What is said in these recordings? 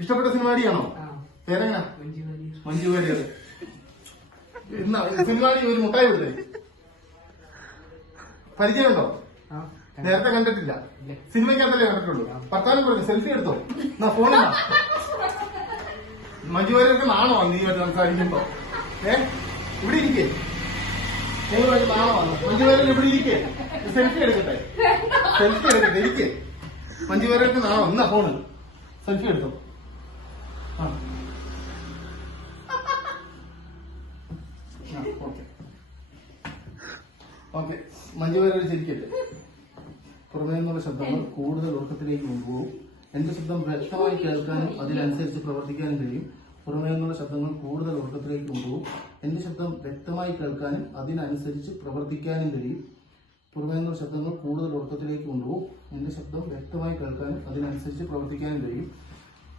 ഇഷ്ടപ്പെട്ട cinema നടിയാണോ? പേരെങ്ങനെ? Manju Warrier. Cinema നടി ഒരു മുട്ടായി വിടുന്നേ പരിചയമുണ്ടോ? നേരത്തെ കണ്ടിട്ടില്ല. സിനിമയ്ക്കകത്തല്ലേ കണ്ടിട്ടുള്ളൂ. ഭർത്താവിനെ കൊടുക്കും സെൽഫി എടുത്തോ. എന്നാ ഫോണിലാ. മഞ്ജു വാര്യർക്ക് നാണോ നീ സംസാരിക്കുമ്പോ? ഇവിടെ ഇരിക്കേ. നാണോ മഞ്ജു വാര്യർ ഇവിടെ ഇരിക്കേ. സെൽഫി എടുക്കട്ടെ. സെൽഫി എടുക്കട്ടെ. ഇരിക്കേ. മഞ്ജു വാര്യർക്ക് നാണോ? എന്നാ ഫോണ് സെൽഫി എടുത്തോ. ഓക്കെ. മഞ്ജു വാര്യർ ചിരിക്കട്ടെ. പുറമേ നിന്നുള്ള ശബ്ദങ്ങൾ കൂടുതൽ ഉറക്കത്തിലേക്ക് കൊണ്ടുപോകും. എന്റെ ശബ്ദം വ്യക്തമായി കേൾക്കാനും അതിനനുസരിച്ച് പ്രവർത്തിക്കാനും കഴിയും. പുറമേ നിന്നുള്ള ശബ്ദങ്ങൾ കൂടുതൽ ഉറക്കത്തിലേക്ക് കൊണ്ടുപോകും. എന്റെ ശബ്ദം വ്യക്തമായി കേൾക്കാനും അതിനനുസരിച്ച് പ്രവർത്തിക്കാനും കഴിയും. പുറമേ നിന്നുള്ള ശബ്ദങ്ങൾ കൂടുതൽ ഉറക്കത്തിലേക്ക് കൊണ്ടുപോകും. എന്റെ ശബ്ദം വ്യക്തമായി കേൾക്കാനും അതിനനുസരിച്ച് പ്രവർത്തിക്കാനും കഴിയും.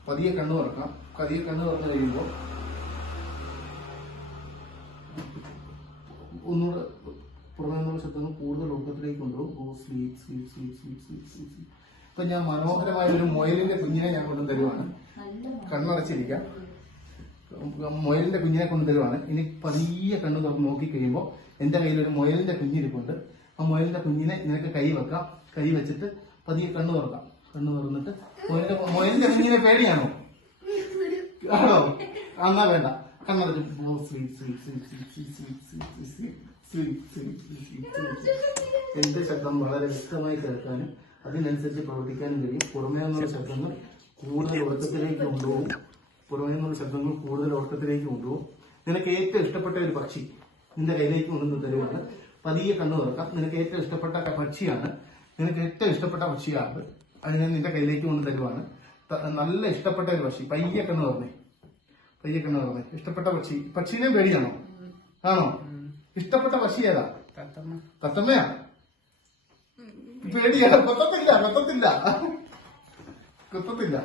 പതിയെ കണ്ണു തുറക്കാം. പതിയെ കണ്ണു തുറന്നു കഴിയുമ്പോൾ ഒന്നുകൂടെ പുറമേ നിന്നുള്ള ശബ്ദങ്ങൾ കൂടുതൽ ഉറക്കത്തിലേക്ക് കൊണ്ടുപോകും. ഓ sleep sleep sleep sleep sleep sleep sleep. ഇപ്പൊ ഞാൻ മനോഹരമായ ഒരു മുയലിന്റെ കുഞ്ഞിനെ ഞാൻ കൊണ്ടു തരുവാണ്. കണ്ണടച്ചിരിക്കാം. മുയലിന്റെ കുഞ്ഞിനെ കൊണ്ടു തരുവാണ്. ഇനി പതിയെ കണ്ണു തുറന്ന് നോക്കിക്കഴിയുമ്പോൾ എന്റെ കയ്യിൽ ഒരു മുയലിന്റെ കുഞ്ഞിരിപ്പുണ്ട്. ആ മുയലിന്റെ കുഞ്ഞിനെ നിനക്ക് കൈ വെക്കാം. കൈ വെച്ചിട്ട് പതിയെ കണ്ണു തുറക്കാം. കണ്ണു തുറന്നിട്ട് മുയലിന്റെ കുഞ്ഞിനെ പേടിയാണോ? ആണോ? എന്നാ വേണ്ട. കണ്ണടച്ച് എന്റെ ശബ്ദം വളരെ വ്യക്തമായി കേൾക്കാനും അതിനനുസരിച്ച് പ്രവർത്തിക്കാനും കഴിയും. പുറമേ നിന്നുള്ള ശബ്ദങ്ങൾ കൂടുതൽ ഉറക്കത്തിലേക്ക് കൊണ്ടുപോകും. പുറമേ നിന്നുള്ള ശബ്ദങ്ങൾ കൂടുതൽ ഉറക്കത്തിലേക്ക് കൊണ്ടുപോകും. നിനക്ക് ഏറ്റവും ഇഷ്ടപ്പെട്ട ഒരു പക്ഷി നിന്റെ കയ്യിലേക്ക് കൊണ്ടുവന്ന് തരുവാണ്. പതിയെ കണ്ണു തുറക്കാം. നിനക്ക് ഏറ്റവും ഇഷ്ടപ്പെട്ട പക്ഷിയാണ്. നിനക്ക് ഏറ്റവും ഇഷ്ടപ്പെട്ട പക്ഷിയാണ്. അത് ഞാൻ നിന്റെ കയ്യിലേക്ക് കൊണ്ട് തരുവാണ്. നല്ല ഇഷ്ടപ്പെട്ട ഒരു പക്ഷി. പയ്യെ കണ്ണു തുറന്നേ. പയ്യെ കണ്ണു തുറന്നേ. ഇഷ്ടപ്പെട്ട പക്ഷി. പക്ഷീനെ പേടിയാണോ? ആണോ? ഇഷ്ടപ്പെട്ട പക്ഷി ഏതാ? തത്തമ്മയാ? പേടിയാ? കൊത്തത്തില്ല. കൊത്തത്തില്ല. കൊത്തത്തില്ല.